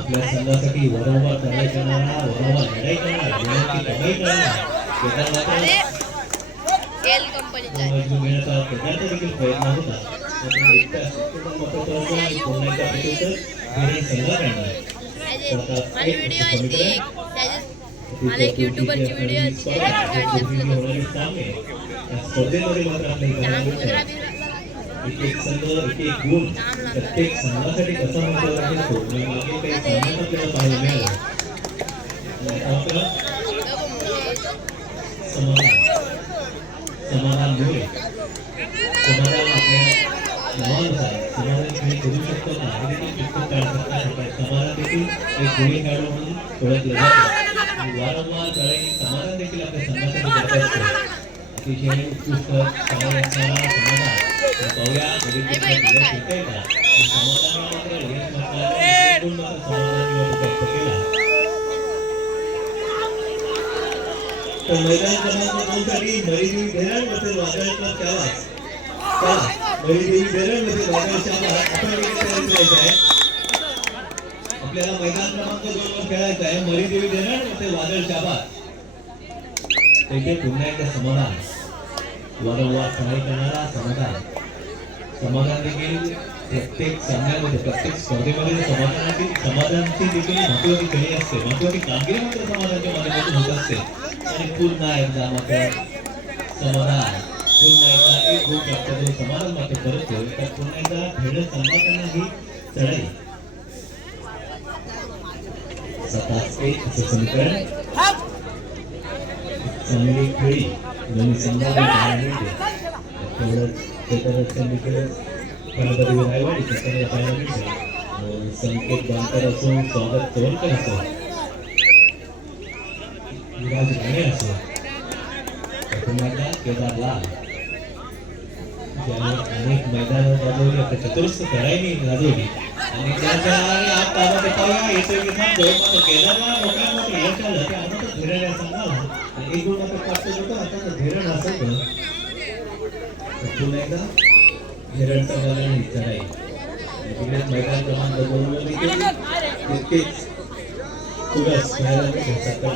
आपल्या संघासाठी वारंवार लढाई करणारा, वारंवार लढाई करणारा, गुणांची कमाई करणारा मिळण्याचा प्रयत्न देखील प्रयत्न होता. युट्यूबरची व्हिडिओ स्पर्धेमध्ये मात्र आपल्या एक संघ एक गुण प्रत्येक संघासाठी कसा महत्त्वाचा आहे तो मागे काही सामन्यात आपल्याला पाहायला मिळालं. समाधान मुळे समाधान आपल्या नावानुसार समाधान खेळ करू शकतो ना हे देखील कितपत काळात समाधान देखील एक गुणी खेळाडू म्हणून ओळखलं जातं आणि वारंवार लढाई समाधान देखील आपल्या संघासाठी करत असतो. अतिशय उत्कृष्ट कार्य असणारा समाधान पाहूया मैदान क्रमांक 2 साठी मरीदेवी धेरण मध्ये वादळचा त्यावाच मरीदेवी धेरण मध्ये वादळच्या आहे. आपल्याला मैदान क्रमांक 2 वर खेळायचं आहे. मरीदेवी धेरण मध्ये वादळच्या तेथे पुन्हा एकदा समाधान वारंवार सहाय्य करणारा समाधान देखील प्रत्येक सामन्यामध्ये प्रत्येक स्पर्धेमध्ये समाधानाची देखील महत्त्वाची खेळी असते. महत्त्वाची कामगिरी मात्र समाधानाच्या माध्यमातून होत असते. आणि पुन्हा एकदा मात्र समाधान पुन्हा एकदा एक गोल प्राप्त समाधान मात्र करतो. तर पुन्हा एकदा भेड संघाकडनं ही चढाई 7-1 असे समीकरण चांगली खेळी दोन्ही संघाला संकेत बांकर असो स्वागत तोडकर असो विराज राणे असो केदार लाल ज्याने अनेक मैदान गाजवली आपल्या चतुर्थ खेळाडूंनी गाजवली आणि त्याच्या आत पाहूया केदारला लोकांमध्ये यश आलं ते आनंद धीरण या संघाला एक गुण मात्र प्राप्त होतो. आता धीरण असायचं पुन्हा एकदा धीरण संघाला चढाई तिकडेच मैदान क्रमांक 2 वर देखील तितकेच खुलास खेळायला मिळतात.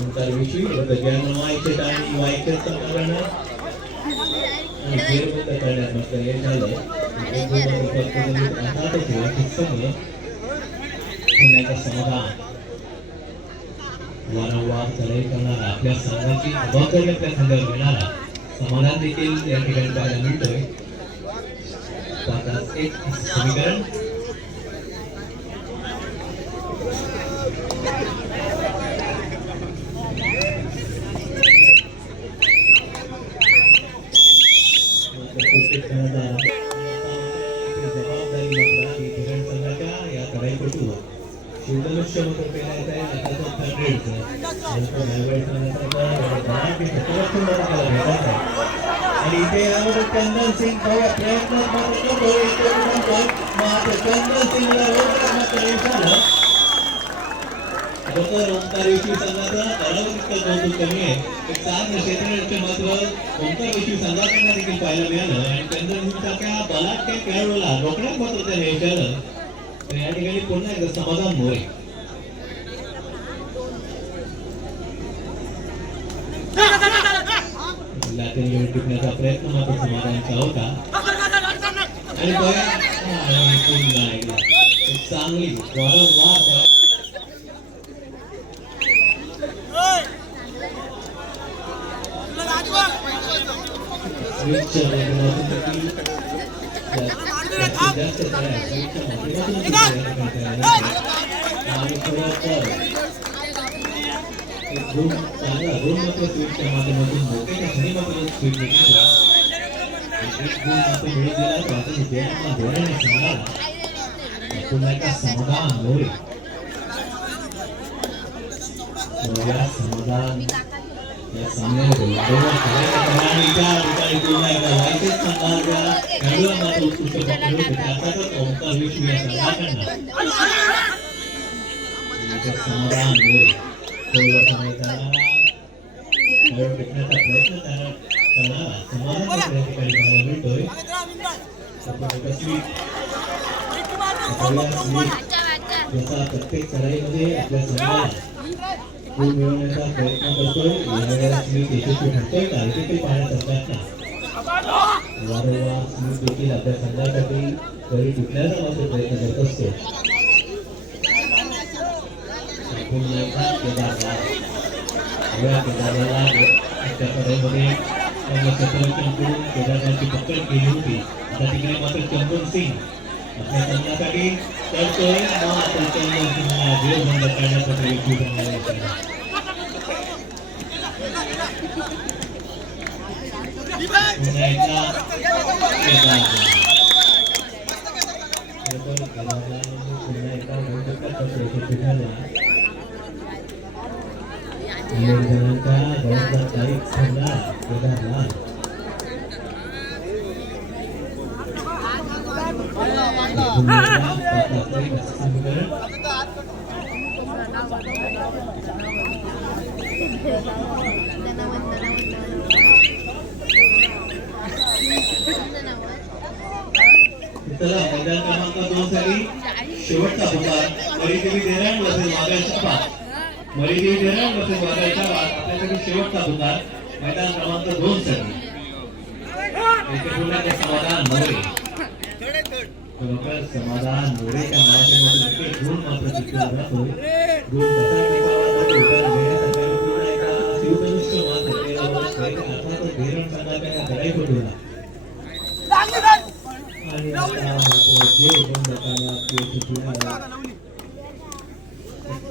ओंकार विषयी गजानन आणि वायकेचा संघाला आणि फेरबंद करण्यात मात्र यश आलं. समाधान वारंवार चढाई करणारा आपल्या संघाची जबाबदारी आपल्या संघावर घेणारा समाधान देखील या ठिकाणी पाहायला मिळतोय. एक समीकरण जबाबदारी मात्र धीरण संघाच्या या चढाईपटू शिवधनुष्य मात्र पेलायचं आहे. आणि इथे चंदन सिंग प्रयत्न चंदन सिंगला ओंकार विषयी संघाचा तणाव कमी आहे. एक 7 क्षेत्राचे मात्र ओंकार विषयी संघाकडनं देखील पाहायला मिळालं आणि चंदन सिंग सारख्या बलाढ्य खेळाडूला रोखण्यात मात्र त्याने यश आलं. तर या ठिकाणी पुन्हा एकदा समाधान मोरे लाटेल टिकण्याचा प्रयत्न मात्र समाधानाचा होता आणि पुन्हा एकदा चांगली वारंवार चांगला रोल मात्र स्वीटच्या माध्यमातून मोठ्या क्षणी मात्र स्वीट एक गुण मात्र मिळून दिला तो आता धोरणे सांगाला पुन्हा एका समाधान मोरे या समाधान या सामन्यामध्ये वारंवार खेळायच्या प्रमाणाच्या ठिकाणी पुन्हा एकदा व्हायचेच संघाच्या खेळाडूला मात्र उत्कृष्ट पकडून होते अर्थातच ओंकार विश्व या संघाकडनं समाधान मोरे थोडं मैदानाला खेळ टिकण्याचा प्रयत्न करणारा समाधान या ठिकाणी पाहायला मिळतोय जसा प्रत्येक चढाईमध्ये आपल्या संघाला गुण मिळवण्याचा प्रयत्न करतोय यावेळेला स्मिथ यशस्वी ठरतोय का हे ते पाहण्यात असताना वारंवार स्मिथ देखील आपल्या संघासाठी गडी टिकण्याचा मात्र प्रयत्न करत असतो केदारला त्या चढाईमध्ये क्षेत्ररक्षणकडून केदारची पकड केली होती आता तिकडे मात्र चंदन सिंग आपल्या संघासाठी करतोय मात्र चंदन सिंगला वेळ बंद करण्यासाठी पुन्हा एकदा चला मैदान क्रमांक 2 साठी शेवटचा पुकार मरीदेवी देरण वर्सेस वाघाच्या पाच मरीदेवी देरण वर्सेस वाघाच्या पाच आपल्यासाठी शेवटचा पुकार मैदान क्रमांक 2 साठी इथे पुन्हा समाधान मोरे खरोखर समाधान मोरेच्या माध्यमातून एक गुण मात्र जिंकला जातोय गुण कसा टिकावा तर पुन्हा एका शिवधनुष्य मात्र केला अर्थातच देरण संघाच्या गडाई पडून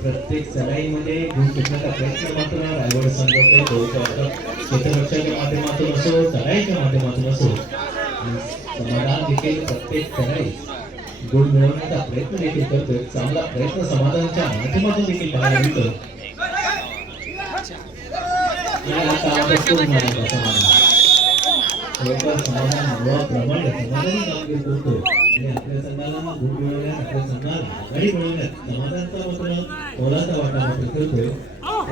प्रत्येक चढाईमध्ये गुण टिकण्याचा प्रयत्न मात्र रायगड संघ करतो क्षेत्ररक्षणाच्या माध्यमातून असो चढाईच्या माध्यमातून असो समाधान देखील प्रत्येक चढाई गुण मिळवण्याचा प्रयत्न देखील करतोय चांगला प्रयत्न समाधानाच्या माध्यमातून देखील पाहायला मिळतो समाधानाप्रमाणे समाधानी कामगिरी करतो आणि आपल्या संघाला गुण मिळवण्यात आपल्या संघाला आघाडी मिळवण्यात समाधानचा मात्र मोलाचा वाटा मात्र करतोय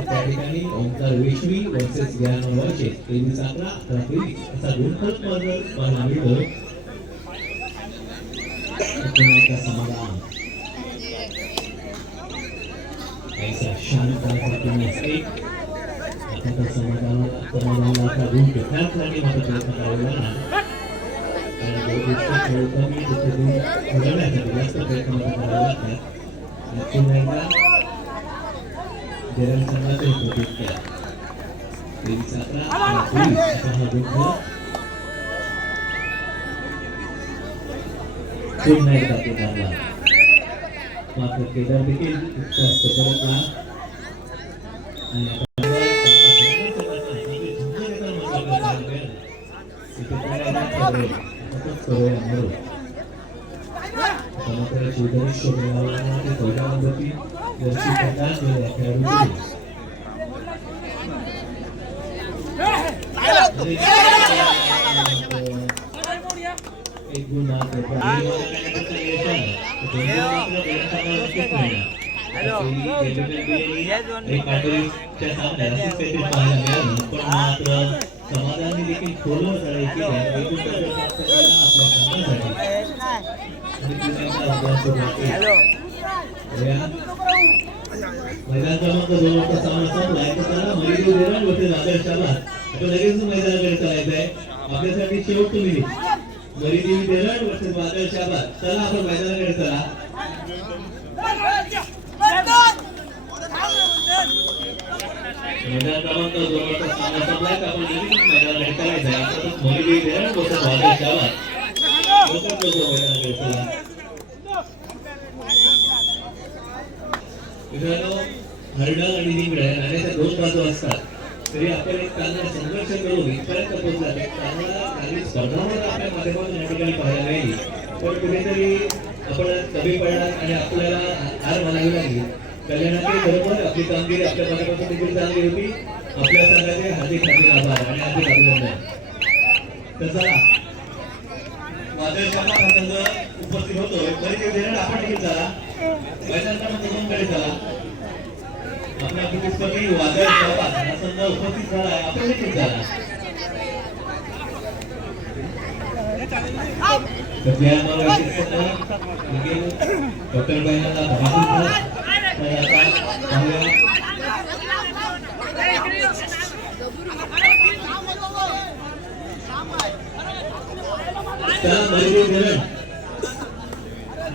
त्या ठिकाणी ओंकार विश्वी वर्सेस ज्ञान वर्षे 23-11 असा गुण फरक मात्र पाहायला मिळतोय समाधान ऐसा शांत आता समाधानाला आता गुण टिकण्यासाठी मात्र प्रयत्न करावे लागणार कमी तिथे गुण मिळवण्यासाठी जास्त प्रयत्न मात्र करावे लागतात पुन्हा एकदा देरण संघाचे प्रतीक 23-11 हा गुण पुन्हा एकदा केदारला मात्र केदार देखील जास्त करत नाही एक गुण समाधानी देखील खोलवर चढाई मैदान क्रमांक 2 चा सामना संपलाय तर त्याला मरीदेवी देरण वर्सेस आदर्शाला आता लगेच मैदानाकडे चालायचंय आपल्यासाठी शेवटची मिनिट मरीदेवी देरण वर्सेस आदर्शाला चला आपण मैदानाकडे चला मैदान क्रमांक 2 चा सामना संपलाय तर आपण लगेच मैदानाकडे चालायचंय तर मरीदेवी देरण वर्सेस आदर्शाला मैदानाकडे चला मित्रांनो हरडा आणि निंगड अनेक दोन बाजू असतात तरी आपण एक चांगला संघर्ष करून इथपर्यंत पोहोचला ते चांगला काही स्पर्धामध्ये आपल्या माध्यमातून या ठिकाणी पाहायला मिळेल. पण कुठेतरी आपण कमी पडणार आणि आपल्याला हार मानावी लागली. कल्याणाचे बरोबर आपली कामगिरी आपल्या माध्यमातून देखील चांगली होती. आपल्या संघाचे हार्दिक हार्दिक आभार आणि हार्दिक अभिनंदन. तर चला वादळ शर्मा हा संघ उपस्थित होतोय. परिचय देणार आपण देखील चला मैदान क्रमांक 2 कडे चला. आपला प्रतिस्पर्धी वादळ शर्मा हा संघ उपस्थित झाला आहे. आपण देखील चला. सध्या मला डॉक्टर बहिणाला धमाकून तर आता पाहूया चला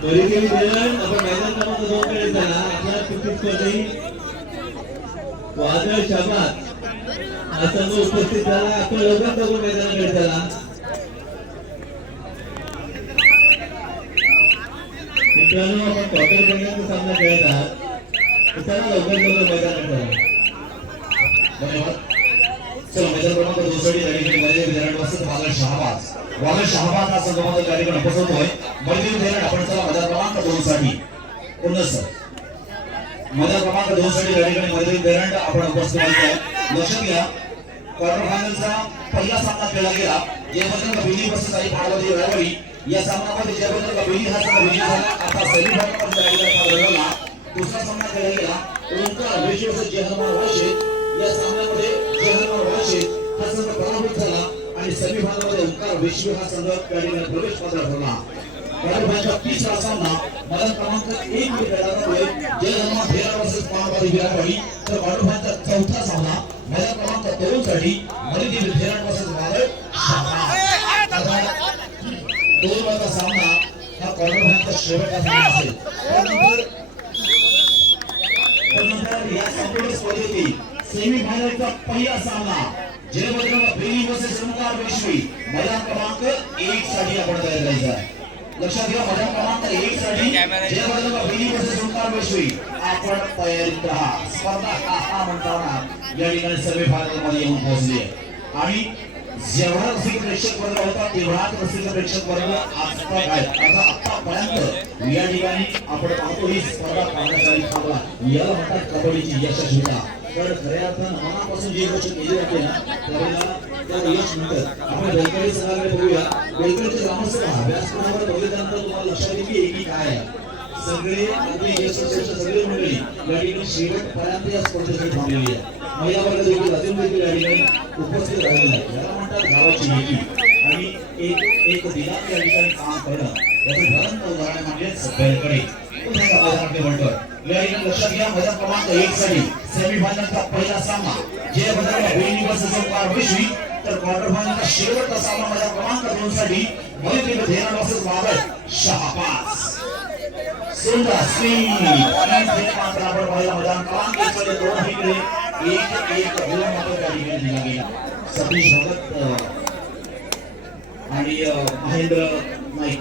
मरिदेव धरण आपण मैदान क्रमांक 2 कडे चला. आपला प्रतिस्पर्धी वादळ शर्मा हा संघ उपस्थित झाला. आपण लवकर बघून मैदानाकडे चला. मित्रांनो आपण क्वार्टर फायनलचा सामना खेळत आहात. चला लवकर मैदानाकडे चला. धन्यवाद. चला मैदान क्रमांक 2 साठी गाडी मरिदेव धरण वसत वादळ शहाबाद हा संघाचा कार्यक्रम उपसवतोय. मरिदेव धरण आपण चला मैदान क्रमांक 2 साठी पूर्ण सर मैदान क्रमांक 2 साठी गाडी मरिदेव धरण आपण उपस्थित आहोत. लक्षात घ्या क्वार्टर फायनलचा पहिला सामना खेळला गेला जेव्हा बिली वर्सेस आई पार्वती रायवाडी या सामन्यामध्ये जेव्हा बिली हा संघ विजयी झाला. आता सेमीफायनलमध्ये राहिलेला दुसरा सामना खेळला गेला ओंकार विश्वस जेहरमान वाशेद या सामन्यामध्ये जेहरमान वाशेद हा संघ पराभूत झाला आणि सेमीफायनलमध्ये ओंकार विश्व हा संघ गाडीला प्रवेश पात्र ठरला. गाडीचा तिसरा सामना मैदान क्रमांक 1 मध्ये खेळला जातोय. जेहरमान फेरा वर्सेस पार्वती रायवाडी तर गाडीचा चौथा सामना मैदान क्रमांक 2 साठी मरिदेव धरण वर्सेस वादळ शहाबाद. 2 वाजता सामना हा क्वार्टर फायनलचा शेवटचा सामना असेल. त्यानंतर या संपूर्ण स्पर्धेतील सेमीफायनलचा पहिला सामना जयभद्र बेली वर्सेस ओंकार विश्वी मैदान क्रमांक 1 साठी आपण तयार करायचा आहे. लक्षात घ्या मैदान क्रमांक 1 साठी जयभद्र बेली वर्सेस ओंकार विश्वी आपण तयारीत राहा. स्पर्धा हा म्हणताना या ठिकाणी सेमीफायनल मध्ये येऊन पोहोचले आणि जेवढा रसिक प्रेक्षक वर्ग होता तेवढाच रसिक प्रेक्षक वर्ग आतापर्यंत या ठिकाणी आपण पाहतो ही स्पर्धा पाहण्यासाठी थांबला. याला म्हणतात कबड्डीची यशस्वीता. तर खऱ्या अर्थानं मनापासून जी गोष्ट केली जाते ना त्याला यश मिळतं. आपण बेलकडी संघाकडे बघूया. बेलकडीचे ग्रामसभा व्यासपीठावर बघितल्यानंतर तुम्हाला लक्षात येईल की काय आहे. सगळे अगदी यशस्वी सगळे मंडळी या ठिकाणी शेवटपर्यंत या स्पर्धेसाठी थांबलेली आहे. महिला वर्ग देखील अजून देखील या ठिकाणी उपस्थित राहिलेला आहे. याला म्हणतात गावाची एकी आणि एक दिलाने या ठिकाणी काम करणं याचं ज्वलंत उदाहरण म्हणजे बेलकडे. मैदानाकडे म्हणतो या ठिकाणी लक्षात घ्या मैदान क्रमांक 1 साठी सेमीफायनलचा पहिला सामना जयभद्र बेली वर्सेस ओंकार विश्वी तर क्वार्टर फायनलचा शेवटचा सामना मैदान क्रमांक 2 साठी मरिदेव धरण वर्सेस वादळ शहाबाद. सुंदर मात्र आपण मैदान क्रमांक 1 मध्ये दोन इकडे एक गोल मात्र त्या ठिकाणी दिला गेला. सतीश भगत आणि महेंद्र नाईक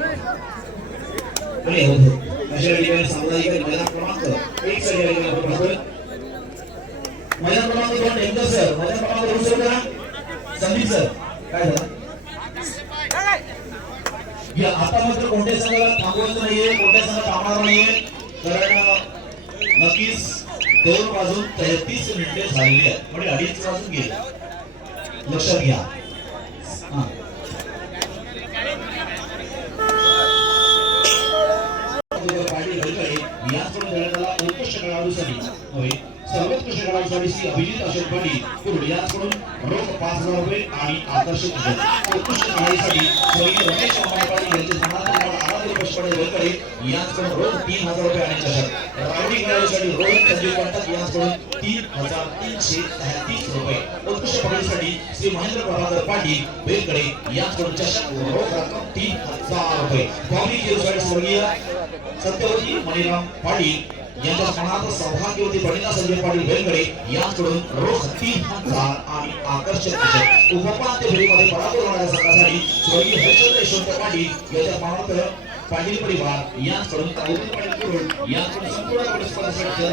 अशा ठिकाणी सामुदायिक मैदान क्रमांक 1 साठी आपण पाहतोय. मैदान क्रमांक 2 नेमकर सर मैदान क्रमांक 2 सर का संदीप सर काय झालं या आता मात्र कोणत्या संघाला थांबवायचं नाहीये कोणत्या संघ थांबणार नाहीये कारण नक्कीच 2 वाजून 33 मिनिटे झालेली आहेत म्हणजे 2:30 वाजून गेले. लक्षात घ्या. उत्कृष्ट खेळाडूसाठी श्री अभिजित अशोक पाटील कुरुड यांच्याकडून रोख 5,000 रुपये आणि आकर्षक उत्कृष्ट खेळाडूसाठी स्वर्गीय रमेश पाटील यांचे सन्मान आराध्य पुष्पडे वेलकडे यांच्याकडून रोख 3,000 रुपये आणि चषक रावडी खेळाडूसाठी रोहित संजीव पंडित यांच्याकडून 3,333 रुपये उत्कृष्ट खेळाडूसाठी श्री महेंद्र प्रभाकर पाटील वेलकडे यांच्याकडून चषक रोख रक्कम 3,000 रुपये भावनिक खेळाडूसाठी स्वर्गीय सत्यवती मणिराम पाटील यांच्या मनात सौभाग्यवती बहिणा संजय पाटील वेलकडे यांच्याकडून रोख 3,000 आणि आकर्षक उपपाद्य फेरीमध्ये पराभव होणाऱ्या संघासाठी स्वर्गीय हर्षद यशवंत पाटील यांच्या मनात पाटील परिवार यांकडून कौतुक पाटील कुरुड यांकडून संपूर्ण परिसरासाठी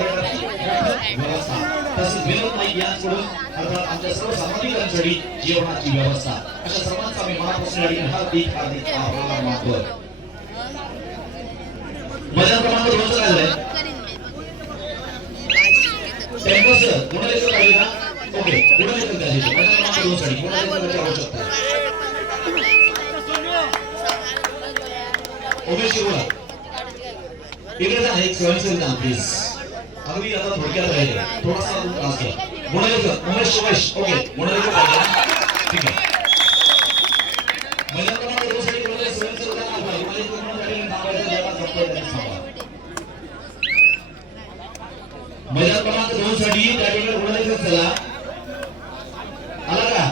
व्यवस्था तसेच विनोद नाईक यांकडून अर्थात आमच्या सर्व सामाजिकांसाठी जेवणाची व्यवस्था अशा सर्वांचा मी मनापासून हार्दिक आभार मानतो. मजा क्रमांक 2 चा काय झालं टेम्पो सर कोणाला येतो पाहिजे ना ओके कोणाला येतो पाहिजे मजा क्रमांक 2 साठी कोणाला येतो आवश्यकता ओके शिवा इकडे जा एक स्वयंसेवक जा प्लीज अगदी आता थोडक्यात राहिले थोडासा त्रास घ्या कोणाला शिवाश ओके कोणाला येतो पाहिजे ठीक आहे मजा क्रमांक 2 साठी कोणाला स्वयंसेवकांना कोणाला येतो कोणाला नावाचा जेव्हा जपतो त्यांनी सांगा मजा क्रमांक 2 साठी त्या ठिकाणी कोणाला चला आला का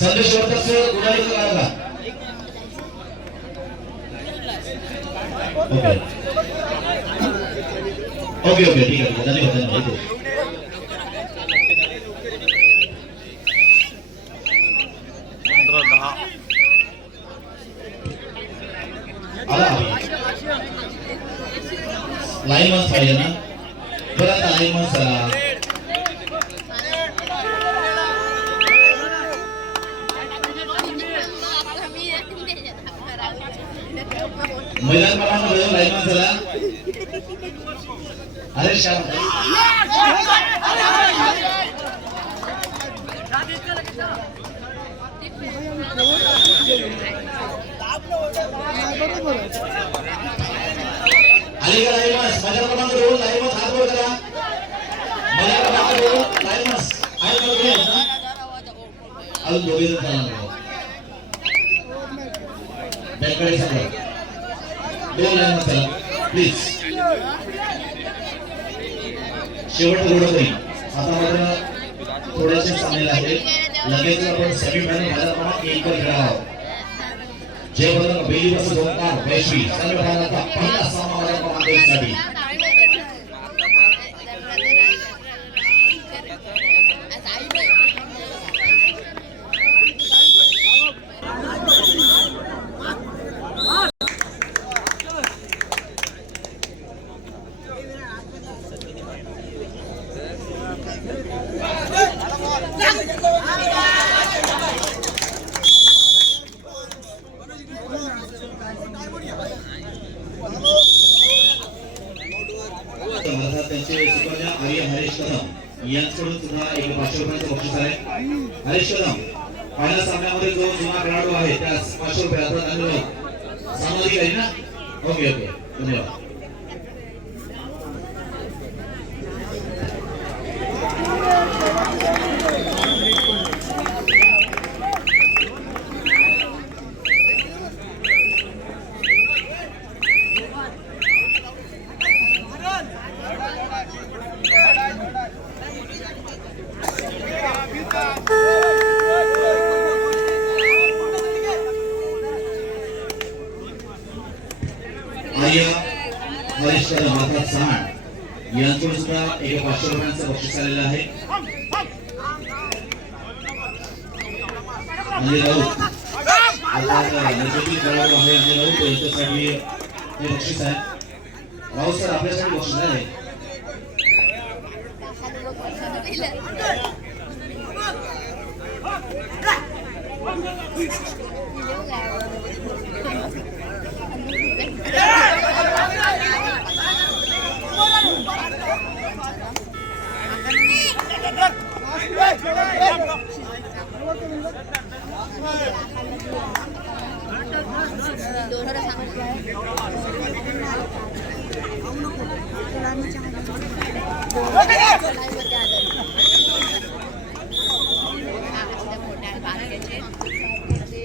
संदेश वर्तक सर कोणाला आला का ओके ओके ओके ठीक आहे धन्यवाद धन्यवाद आला लाईन वन पाहिजे ना बरं आता लाईन वन चला महिला क्रमांक 2 लाईन वन चला अरे श्याम आली का लाईन वन महिला क्रमांक 2 लाईन वन हात वर करा महिला क्रमांक 2 लाईन वन आहे का दोघे ना अजून दोघे जण चला बॅककडे सगळं 2 लाईन वन चला प्लीज शेवटचं गोड होईल आता मात्र थोडेसे सामील आहे लगेच आपण सेमीफायनल महिला क्रमांक 1 वर खेळणार आहोत जय बजरंग बेली वर्सेस ओंकार वैश्वी सेमीफायनलचा पहिला सामना महिला क्रमांक 1 साठी त्यांचे सुकन्या आर्य हरेश कदम यांच्याकडून सुद्धा एक 500 रुपयांचं बक्षीस आहे. हरेश कदम पहिल्या सामन्यामध्ये जो जुना खेळाडू आहे त्यास 500 रुपये आता धन्यवाद सामाजिक आहे ना ओके ओके धन्यवाद. हरेश कदम अर्थात सहाण यांच्याकडून सुद्धा एक 500 रुपयांचं बक्षीस आलेलं आहे. अंजय राऊत खेळाडू आहे अंजय राऊत यांच्यासाठी हे बक्षीस आहे. राऊत सर आपल्यासाठी बक्षीस आहे.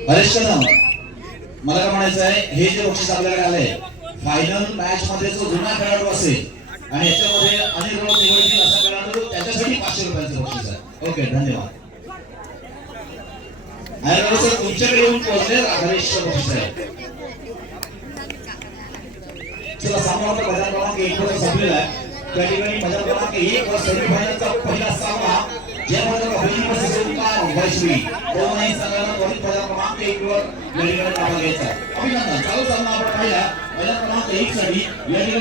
हरेश कदम मला काय म्हणायचं आहे हे जे बक्षीस आपल्याकडे आलंय फायनल मॅच मध्ये जो जुना खेळाडू असेल आणि याच्यामध्ये अनेक लोक निवडतील असा खेळाडू त्याच्यासाठी 500 रुपयांचं बक्षीस आहे. ओके धन्यवाद. आणि सर तुमच्याकडे येऊन पोहोचले हरेश बक्षीस आहे. चला सामना मैदान क्रमांक 1 वर संपलेला आहे. त्या ठिकाणी मैदान क्रमांक 1 वर सेमीफायनलचा पहिला सामना ज्यामध्ये वैश्वी दोनही संघाला त्वरित पदक क्रमांक 1 वर या ठिकाणी ताबा घ्यायचा. अभिनंदन. चालू सामना आपण पाहिला. पहिला क्रमांक 1 साठी या ठिकाणी